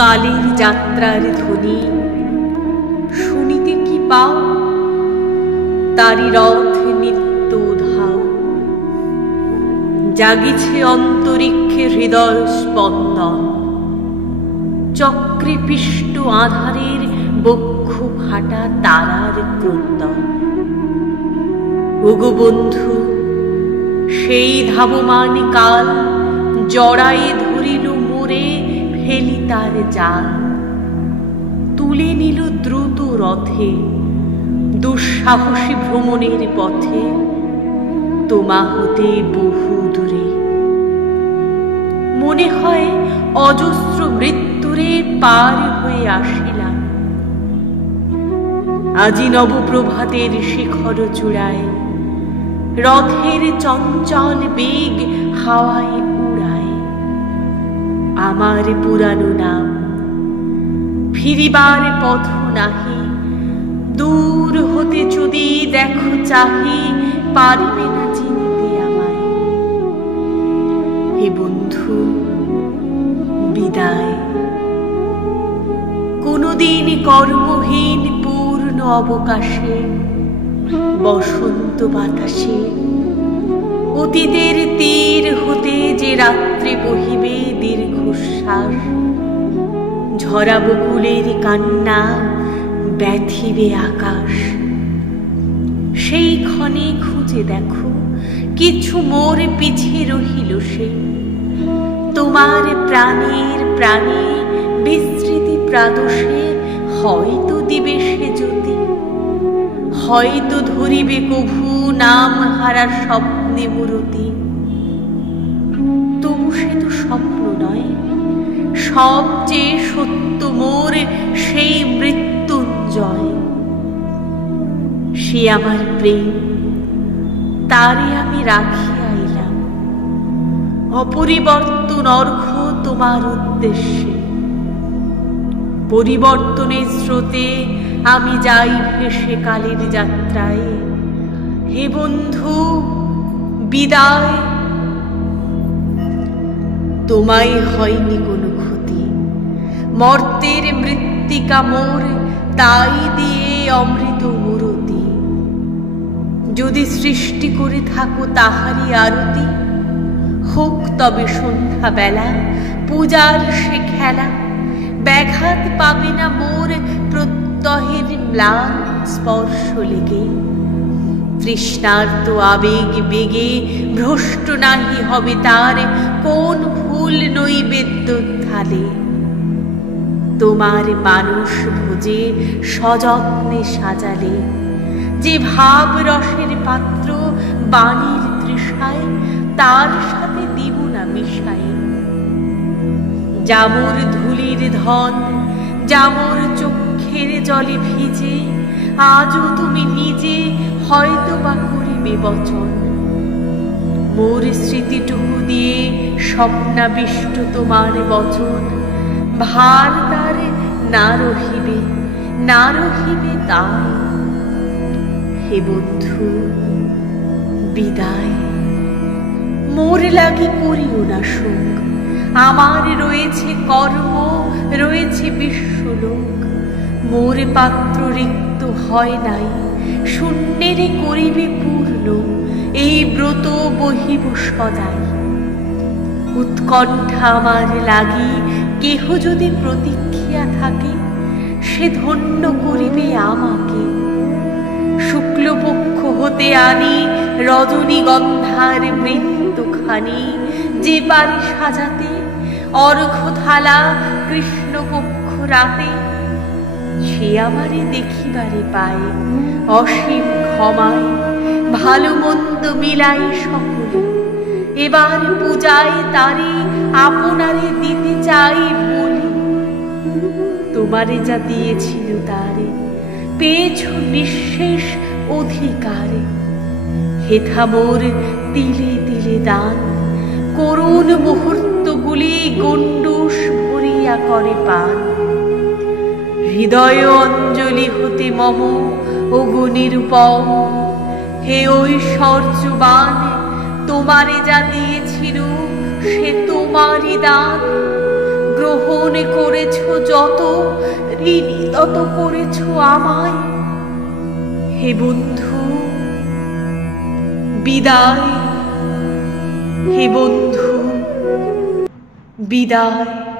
কালের যাত্রার ধ্বনি শুনিতে কি পাও? তারি রথ নিত্য উধাও, জাগিছে অন্তরিক্ষে হৃদয় স্পন্দন, চক্রে পিষ্ট আধারের বক্ষ ফাটা তারার ক্রন্দন। ওগো বন্ধু, সেই ধাবমান কাল জড়ায়ে ধরিল মোরে, ফেলি তার জাল, তুলে নিল দ্রুত রথে দুঃসাহসী ভ্রমণের পথে, তোমা হতে বহু দূরে। মনে হয় অজস্র মৃত্যুরে পার হয়ে আসিলাম, আজি নবপ্রভাতের শিখর চূড়ায় রথের চঞ্চল বেগ হাওয়ায় উড়ায়। আমার পুরানো নাম ফিরিবার পথ নাহি, দূর হতে যদি দেখো চাহি, পারবে না চিনতে আমায়। হে বন্ধু, বিদায়। কোনদিন কর্মহীন পূর্ণ অবকাশে, বসন্ত বাতাসে, অতীতের তীর হতে যে রাত্রে বহিবে দীর্ঘশ্বাস, ঝরা বকুলের কান্না ব্যথিবে আকাশ। সেই ক্ষণে খুঁজে দেখো কিছু মোর পিছে রহিল সে, তোমার প্রাণের প্রাণে বিস্মৃতি প্রাদোষে হয়তো দিবে সে জ্যোতি, হয়তো ধরিবে কভু নাম হারা স্বপ্নে মূরতি। তবু সে তো স্বপ্ন নয়, সবচেয়ে সত্য মোর সেই মৃত্যুঞ্জয়। সে আমার প্রেম, তারে আমি রাখিয়া আইলাম, অপরিবর্তন অর্ঘ্য তোমার উদ্দেশ্যে। পরিবর্তনের স্রোতে আমি যাই ভেসে কালের যাত্রায়। হে বন্ধু, বিদায়। তোমায় হয়নি কোনো ক্ষতি, মর্তের মৃত্তিকা মোর তাই দিয়ে অমৃত মূরতি। যদি সৃষ্টি করে থাকো তাহারই আরতি, হোক তবে সন্ধ্যা বেলা পূজার সে খেলা। ব্যাঘাত পাবে না মোর প্রত্যহের ম্লান স্পর্শ লেগে, তৃষ্ণার্ত আবেগ বেগে ভ্রষ্ট নাহি হবে তার কোন ফুল নৈবেদ্য থালে। তোমার মানুষ ভোজে সযত্নে সাজালে, যে ভাব রসের পাত্র বাণীর তৃষায়, তার সাথে দিব না মিশাই। যামর ধুলির ধন, যামর চক্ষের জলে ভিজে, আজও তুমি নিজে হয়তো বা করিবে বচন। মোর স্মৃতিটুকু দিয়ে স্বপ্নাবিষ্ট তোমার বচন, ভার তার না রহিবে, না রহিবে তাই। হে বন্ধু, বিদায়। মোর লাগি করিও না শোক, আমার রয়েছে কর্ম, রয়েছে বিশ্বলোক। মোর পাত্র রিক্ত হয় নাই, শূন্যেরে করিবে পূর্ণ, এই ব্রত বহিব সদাই। উৎকণ্ঠা আমার লাগি কেহ যদি প্রতীক্ষিয়া থাকে, সে ধন্য করিবে আমাকে। শুক্লপক্ষ হতে আনি রজনীগন্ধার বৃন্তখানি, যে পারি সাজাতে অর্ঘ্য থালা কৃষ্ণপক্ষ রাতে। সে আমারে দেখিবারে পায় অসীম ক্ষমায়, ভালো মন্দ মিলাই সকলে। এবার পূজায় তারে আপনারে দিতে চাই বলি। তোমারে যা দিয়েছিল তারে পেয়েছ নিঃশেষ অধিকারে। হেথা মোর তিলে তিলে দান, করুণ মুহূর্তগুলি গণ্ডূষ ভরিয়া করে পান। হৃদয় অঞ্জলি হতে মম ওগো নিরুপম, হে ঐশ্বর্যবান, তোমারে যা দিয়েছিল সে তোমারই দান। গ্রহণ করেছ যত, ঋণী তত করেছ আমায়। হে বন্ধু বিদায়, হে বন্ধু বিদায়।